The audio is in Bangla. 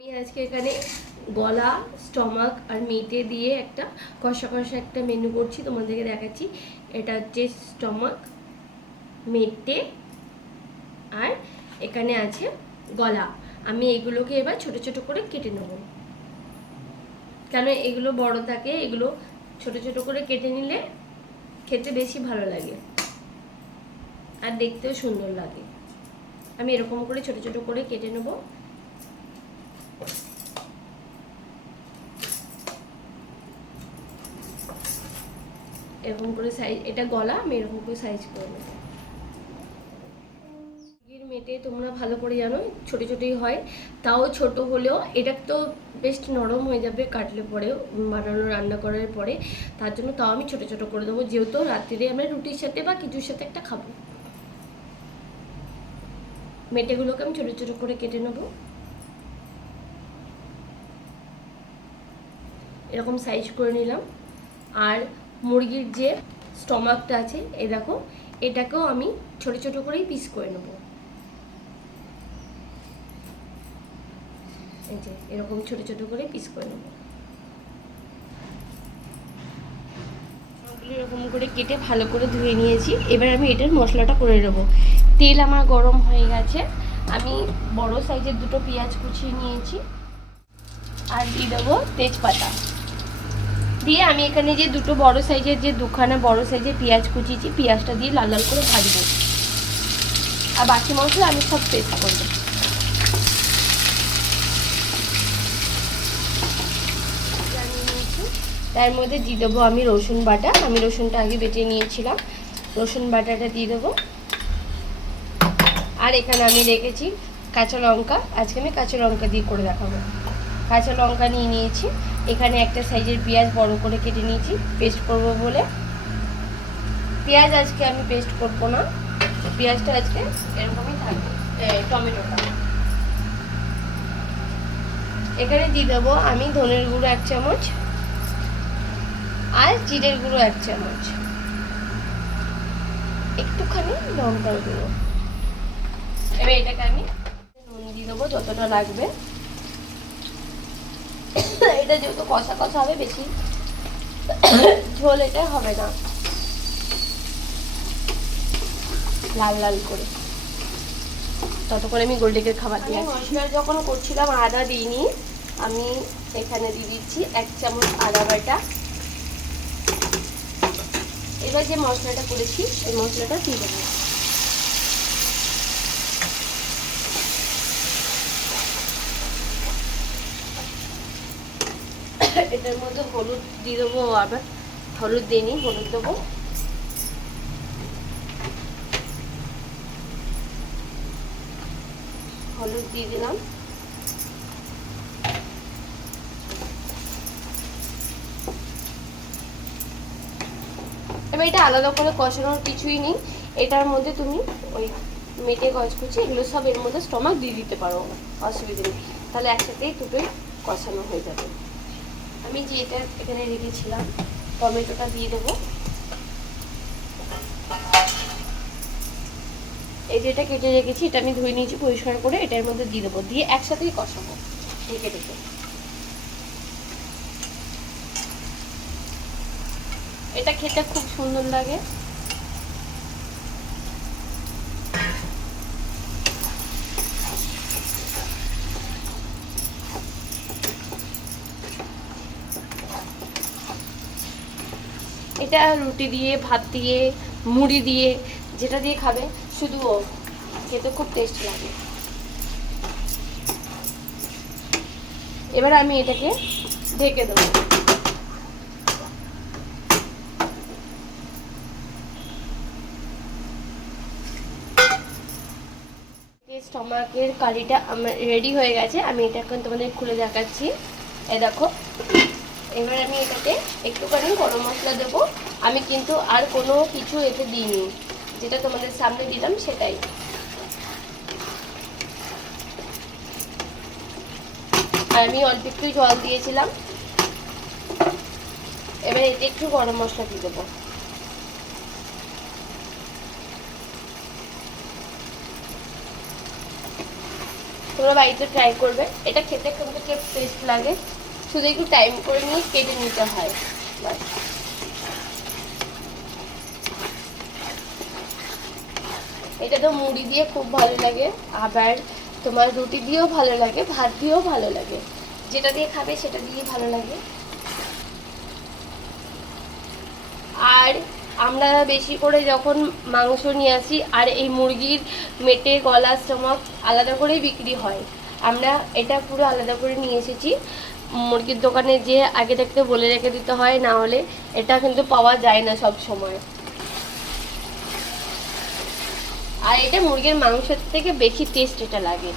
আমি আজকে এখানে গলা, স্টমাক আর মেটে দিয়ে একটা কষা কষা একটা মেনু করছি, তোমাদেরকে দেখাচ্ছি। এটা হচ্ছে স্টমাক, মেটে আর এখানে আছে গলা। আমি এগুলোকে এবার ছোট ছোট করে কেটে নেব, কেন এগুলো বড় থাকে, এগুলো ছোট ছোট করে কেটে নিলে খেতে বেশি ভালো লাগে আর দেখতেও সুন্দর লাগে। আমি এরকম করে ছোট ছোট করে কেটে নেব। এরকম করে সাইজ, এটা গলা, আমি এরকম করে সাইজ করে নেব। মুরগির মেটে তোমরা ভালো করে জানো ছোটো ছোটোই হয়, তাও ছোট হলেও এটা তো বেশ নরম হয়ে যাবে কাটলে পরেও, বানানো রান্না করার পরে। তার জন্য তাও আমি ছোট ছোট করে দেবো, যেহেতু রাত্রিরে আমরা রুটির সাথে বা কিছুর সাথে একটা খাবো। মেটেগুলোকে আমি ছোটো ছোটো করে কেটে নেব, এরকম সাইজ করে নিলাম। আর মুরগির যে স্টমাকটা আছে এই দেখো, এটাকেও আমি ছোট ছোট করেই পিস করে নেব। এই যে এরকম ছোট ছোট করে পিস করে নেব। এরকম করে কেটে ভালো করে ধুয়ে নিয়েছি। এবার আমি এটার মশলাটা করে নেবো। তেল আমার গরম হয়ে গেছে, আমি বড় সাইজের দুটো পেঁয়াজ কুচিয়ে নিয়েছি আর দিয়ে দেবো তেজপাতা। দিয়ে আমি এখানে যে দুটো বড় সাইজের, যে দুখানা বড় সাইজের পেঁয়াজ কুচিয়েছি, পেঁয়াজটা দিয়ে লাল লাল করে ভাজবো। আর বাকি মশলা আমি সব পেস্ট করবো। তার মধ্যে দিয়ে দেবো আমি রসুন বাটা। আমি রসুনটা আগে বেটে নিয়েছিলাম, রসুন বাটাটা দিয়ে দেবো। আর এখানে আমি রেখেছি কাঁচা লঙ্কা, আজকে আমি কাঁচা লঙ্কা দিয়ে করে দেখাবো। কাঁচা লঙ্কা নিয়ে নিয়েছি। এখানে একটা সাইজের পেঁয়াজ বড় করে কেটে নিয়েছি পেস্ট করব বলে। পেঁয়াজ আজকে আমি পেস্ট করবো না, পেঁয়াজটা আজকে এরকমই থাকবে। টমেটোটা এখানে দিয়ে দেবো আমি ধনের গুঁড়ো 1 চামচ আর জিরের গুঁড়ো 1 চামচ, একটুখানি লঙ্কার গুঁড়ো। এবার এটাকে আমি নুন দিয়ে দেবো যতটা লাগবে। এটা যেহেতু কষা কষা হবে, বেশি ঝোল এটা হবে না, লাল লাল করে। ততক্ষণ আমি গোল্ডেকের খাবার দিয়ে মশলা যখন করছিলাম আদা দিইনি, আমি এখানে দিয়ে দিচ্ছি 1 চামচ আদা বাটা। এবার যে মশলাটা করেছি এই মশলাটা দিয়ে দেবো। এটার মধ্যে হলুদ দিয়ে দেবো, আবার হলুদ দিইনি, হলুদ দেবো। হলুদ দিয়ে দিলাম। এবার এটা আলাদা করে কষানোর কিছুই নেই, এটার মধ্যে তুমি ওই মেটে গজকুচি এগুলো সব এর মধ্যে স্টমাক দিয়ে দিতে পারো, অসুবিধা নেই। তাহলে একসাথেই দুটোই কষানো হয়ে যাবে। আমি যে এটা এখানে রেখেছিলাম টমেটোটা দিয়ে দেবো। এই যেটা কেটে রেখেছি এটা আমি ধুয়ে নিয়েছি পরিষ্কার করে, এটার মধ্যে দিয়ে দেবো, দিয়ে একসাথেই কষাবো ঢেকে ঢেকে। এটা খেতে খুব সুন্দর লাগে। এটা রুটি দিয়ে, ভাত দিয়ে, মুড়ি দিয়ে, যেটা দিয়ে খাবে, শুধু খেতে খুব টেস্ট লাগে। এবার আমি এটাকে ঢেকে দেবো। স্টমাকের কারিটা আমার রেডি হয়ে গেছে, আমি এটা এখন তোমাদের খুলে দেখাচ্ছি। এ দেখো, এবার আমি এটাতে একটুখানি গরম মশলা দেবো। আমি কিন্তু আর কোনো কিছু এতে দিইনি, যেটা তোমাদের সামনে দিলাম সেটাই। আর আমি অল্প একটু জল দিয়েছিলাম। এবার এতে একটু গরম মশলা দিয়ে দেবো। তোমরা বাড়িতে ট্রাই করবে। এটা খেতে কিন্তু টেস্ট লাগে, শুধু একটু টাইম করে নিয়ে কেটে নিতে হয় বাস। এটা তো মুড়ি দিয়ে খুব ভালো লাগে, আবার তোমার রুটি দিয়েও ভালো লাগে, ভাত দিয়েও ভালো লাগে, যেটা দিয়ে খাবে সেটা দিয়ে ভালো লাগে। আর আমরা বেশি করে যখন মাংস নিয়ে আসি, আর এই মুরগির মেটে গলা স্টমাক আলাদা করেই বিক্রি হয়, আমরা এটা পুরো আলাদা করে নিয়ে এসেছি। মুরগির দোকানে যে আগে থাকতে বলে রেখে দিতে হয়, না হলে এটা কিন্তু পাওয়া যায় না সব সময়। আর এটা মুরগির মাংসের থেকে বেশি টেস্ট এটা লাগে।